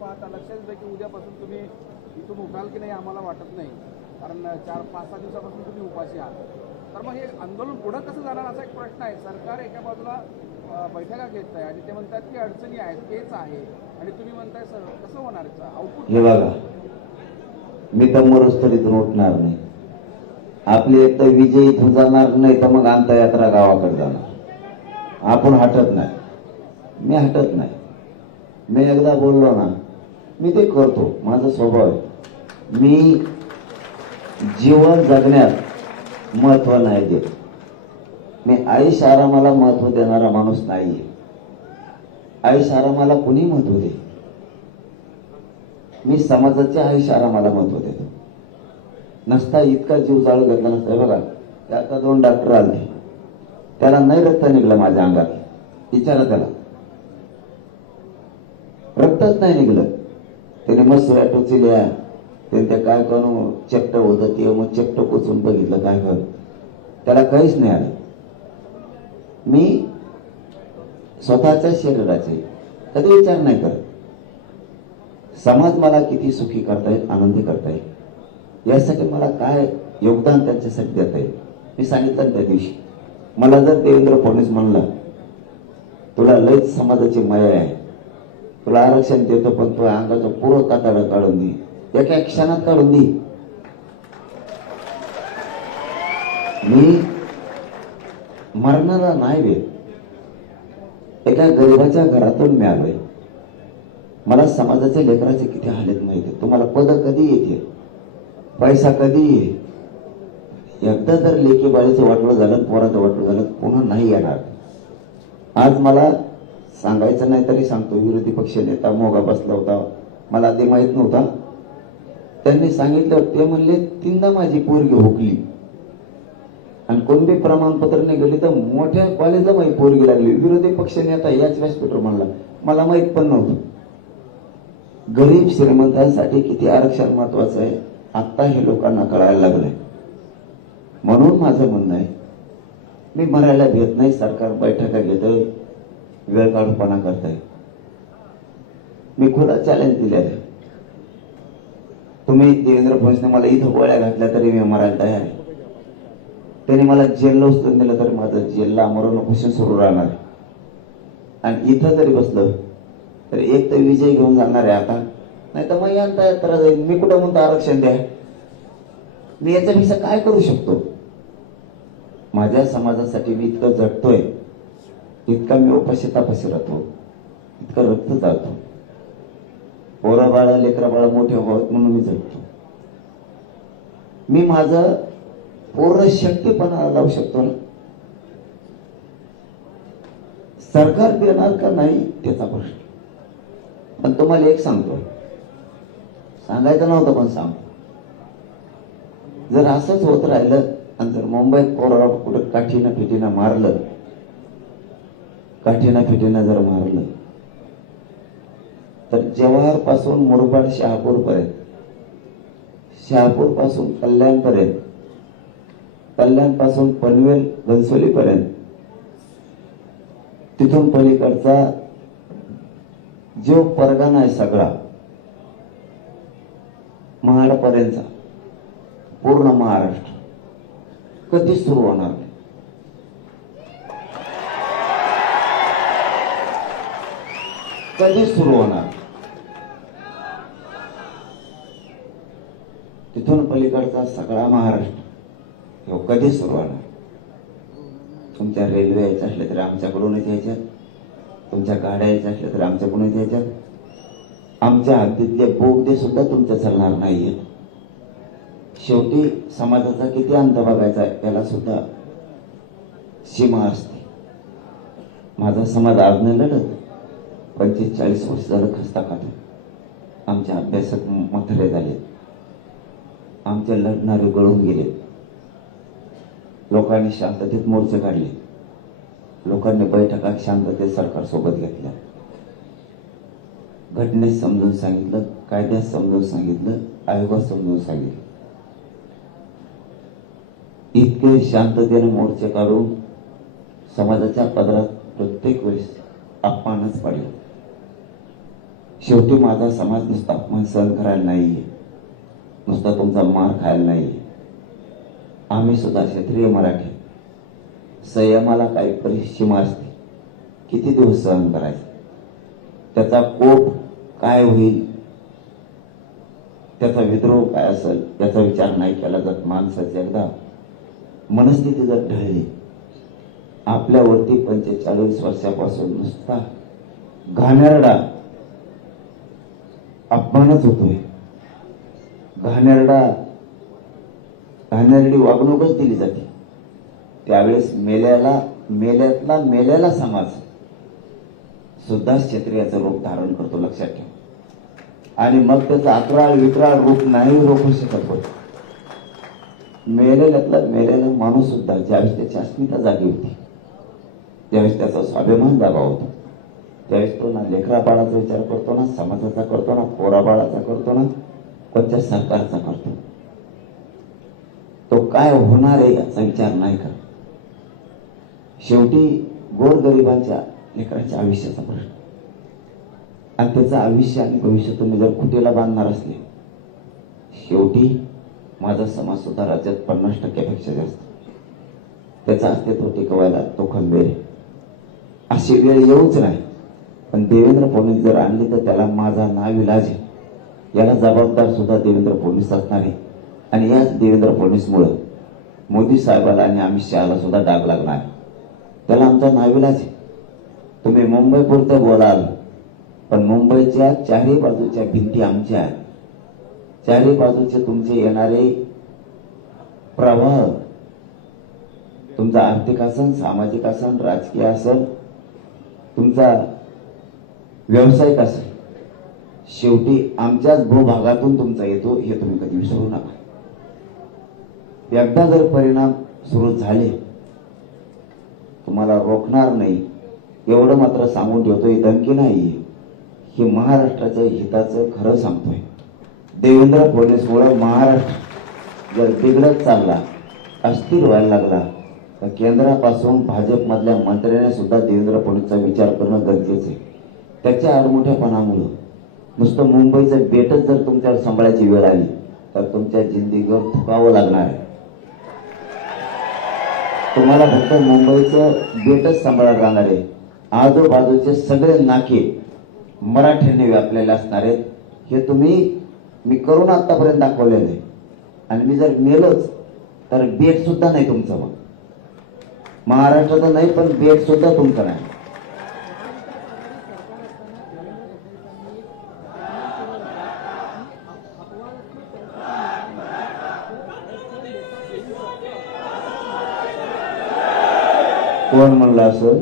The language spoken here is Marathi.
पाहता लक्षात येतं की उद्यापासून तुम्ही इथून उठाल की नाही आम्हाला वाटत नाही, कारण 4-5-6 दिवसापासून तुम्ही उपाशी आहात. तर मग हे आंदोलन पुढं कसं जाणार असा एक प्रश्न आहे. सरकार एका बाजूला बैठका घेत आहे आणि ते म्हणतात की अडचणी आहेत, तेच आहे, आणि तुम्ही म्हणताय सर कसं होणार आउटपुट? हे बघा, मी तर मरुस्थळीतून उठणार नाही. आपली एक तर विजय इथून जाणार नाही, तर मग अंत्ययात्रा गावाकडे जाणार. आपण हटत नाही, मी हटत नाही. मी एकदा बोललो ना, मी ते करतो, माझा स्वभाव आहे. मी जीवन जगण्यात महत्व नाही देत. मी आयुष आरामाला महत्व देणारा माणूस नाहीये. आयुष आरामाला कुणी महत्व दे, मी समाजाच्या आयुष आरामाला महत्व देतो. नसता इतका जीव जाळू घेतला नसता. बघा, आता 2 डॉक्टर आले, त्याला नाही रक्त निघलं माझ्या अंगात, विचारा त्याला, रक्तच नाही निघलं. त्याने मस्त टोचल्या, ते काय करू चपट होतं, ते मग चपट कोचून बघितलं काय कर, त्याला काहीच नाही आलं. मी स्वतःच्या शरीराचे कधी विचार नाही करत. समाज मला किती सुखी करता येईल, आनंदी करता येईल, यासाठी मला काय योगदान त्यांच्यासाठी देता येईल. मी सांगितलं त्या दिवशी, मला जर देवेंद्र फडणवीस म्हणला तुला लयच समाजाची माया आहे, तुला आरक्षण देतो, पण तुला अंगाचं पूर्ण कातडा काढून दे, एका क्षणात काढून दे. मी मरणारा नाही वेळ. एका गरिबाच्या घरातून मी आलोय. मला समाजाच्या लेकराचे किती हालत माहिती. तुम्हाला पद कधी येते, पैसा कधी येईल. एकदा जर लेखी बाळीचं वाटलं झालं, पोराचं वाटलं झालं, पुन्हा नाही येणार. आज मला सांगायचं नाही तरी सांगतो, विरोधी पक्ष नेता मोगा बसला होता, मला ते माहित नव्हता. त्यांनी सांगितलं, ते म्हणले 3दा माझी पोरगी हुकली आणि कोणते प्रमाणपत्र नाही गेली तर मोठ्या कॉलेजला माझी पोरगी लागली. विरोधी पक्ष नेता याच व्यासपीठावर म्हणला, मला माहित पण नव्हतं. गरीब श्रीमंतांसाठी किती आरक्षण महत्वाचं आहे आता हे लोकांना कळायला लागलंय. म्हणून माझं म्हणणं आहे, मी मरायला भेट नाही. सरकार बैठका घेतोय, वेळ काढूपणा करताय. मी खुला चॅलेंज दिले आहे, तुम्ही देवेंद्र फडणवीसने मला इथं गोळ्या घातल्या तरी मी मरायला तयार आहे. त्यांनी मला जेलला उचलून दिलं तर माझं जेलला मरण उपोषण सुरू राहणार. आणि इथं जरी बसलं तर एक तर विजय घेऊन जाणार आहे आता, नाही तर मग अंत्ययात्रा जाईल. मी कुठं म्हणतो आरक्षण द्या, मी याच्यापेक्षा काय करू शकतो. माझ्या समाजासाठी मी इतकं झटतोय, इतका मी उपाशी तापाशी राहतो, इतकं रक्त जातो. पोरं बाळा लेकरा बाळा मोठे व्हावेत म्हणून मी झटतो. मी माझं पूर्ण शक्तीपणा लावू शकतो ना. सरकार देणार का नाही त्याचा प्रश्न. पण तुम्हाला एक सांगतो, सांगायचं नव्हतं पण सांगतो, जर असंच होत राहिलं आणि जर मुंबईत पोराला कुठं काठीनं फिटीनं मारलं, काठीनं फिटीनं जर मारलं, तर जवाहर पासून मुरबाड शहापूर पर्यंत, शहापूर पासून कल्याण पर्यंत, कल्याण पासून पनवेल घनसोली पर्यंत, तिथून पलीकडचा जो परगणा आहे सगळा महाडपर्यंतचा पूर्ण महाराष्ट्र कधी सुरू होणार नाही. कधी सुरू होणार. तिथून पलीकडचा सगळा महाराष्ट्र हे कधी सुरू होणार. तुमच्या रेल्वे यायच्या असल्या तरी आमच्याकडूनच यायच्यात, तुमच्या गाड्या यायच्या असल्या तरी आमच्याकडूनच यायच्यात. आमच्या हद्दीतले बोगदे सुद्धा तुमच्या चालणार नाहीये. शेवटी समाजाचा किती अंत बघायचा याला सुद्धा सीमा असते. माझा समाज आज नाही लढत, 45-40 वर्ष झालं खस्ता खातो. आमचे अभ्यासक म्हातारे झाले, आमचे लढणारे गळून गेले. लोकांनी शांततेत मोर्चे काढले, लोकांनी बैठका शांततेत सरकार सोबत घेतल्या. घटनेत समजून सांगितलं, कायद्यात समजून सांगितलं, आयोगात समजून सांगितलं. इतके शांततेने मोर्चे काढून समाजाच्या पदरात प्रत्येक वेळेस अपमानच पडला. शेवटी माझा समाज नुसता अपमान सहन करायला नाहीये, नुसता तुमचा मार खायला नाहीये. आम्ही सुद्धा क्षेत्रीय मराठी, संयमाला काही परिसीमा असते. किती दिवस सहन करायचं, त्याचा कोप काय होईल, त्याचा विद्रोह काय असेल याचा विचार नाही केला जात. माणसाची एकदा मनस्थिती जर ढळली, आपल्यावरती 45 वर्षापासून नुसता घाणेरडा अपमानच होतोय, घाणेरडी वागणूकच दिली जाते. त्यावेळेस मेल्यातला समाज सुद्धा क्षत्रियाचं रूप धारण करतो, लक्षात ठेवा. आणि मग त्याचं अकराळ विक्राळ रूप नाही रोखू शकत होत. मेलेला माणूस सुद्धा ज्यावेळेस त्याची अस्मिता जागी होती, ज्यावेळेस त्याचा स्वाभिमान जागा होता, त्यावेळेस तो ना लेकरा बाळाचा विचार करतो, ना समाजाचा करतो, ना पोरा बाळाचा करतो, ना कोणत्या सरकारचा करतो. तो काय होणार आहे याचा विचार नाही करत. शेवटी गोरगरिबांच्या लेकरांच्या आयुष्याचा प्रश्न, आणि त्याचं आयुष्य आणि भविष्य तुम्ही जर खुटीला बांधणार असले, शेवटी माझा समाज सुद्धा राज्यात 50% जास्त, त्याचं अस्तित्व टिकवायला तो खंबीर. अशी वेळ येऊच नाही. पण देवेंद्र फडणवीस जर आणली तर त्याला माझा नाविलाज आहे. याला जबाबदार सुद्धा देवेंद्र फडणवीस असणार आहे. आणि याच देवेंद्र फडणवीसमुळं मोदी साहेबाला आणि अमित शहाला सुद्धा डाग लागणार. त्याला आमचा नाविलाज आहे. तुम्ही मुंबईपुरतं बोलाल, पण मुंबईच्या चारही बाजूच्या भिंती आमच्या आहेत. चारही बाजूचे तुमचे येणारे प्रवाह, तुमचा आर्थिक असन, सामाजिक असन, राजकीय असन, तुमचा व्यावसायिक असेल, शेवटी आमच्याच भूभागातून तुमचा येतो, हे तुम्ही कधी विसरू नका. एकदा जर परिणाम सुरू झाले, तुम्हाला रोखणार नाही एवढं मात्र सांगून ठेवतो. ही धमकी नाही, हे महाराष्ट्राच्या हिताचं खरं सांगतोय. देवेंद्र फडणवीसमुळे महाराष्ट्र जर बिघडत चालला, अस्थिर व्हायला लागला, तर केंद्रापासून भाजपमधल्या मंत्र्यांनी सुद्धा देवेंद्र फडणवीसचा विचार करणं गरजेचं आहे. त्याच्या आडमुठ्यापणामुळं नुसतं मुंबईचं बेटच जर तुमच्यावर सांभाळायची वेळ आली, तर तुमच्या जिंदगीवर थुकावं लागणार आहे. तुम्हाला फक्त मुंबईचं बेटच सांभाळायला राहणार आहे. आजूबाजूचे सगळे नाके मराठ्यांनी व्यापलेले असणार आहेत. हे मी करून आतापर्यंत दाखवलेलं आहे. आणि मी जर मेलोच तर बेट सुद्धा नाही तुमचं. मग महाराष्ट्राचं नाही, पण बेट सुद्धा तुमचं नाही. कोण म्हणलं असं?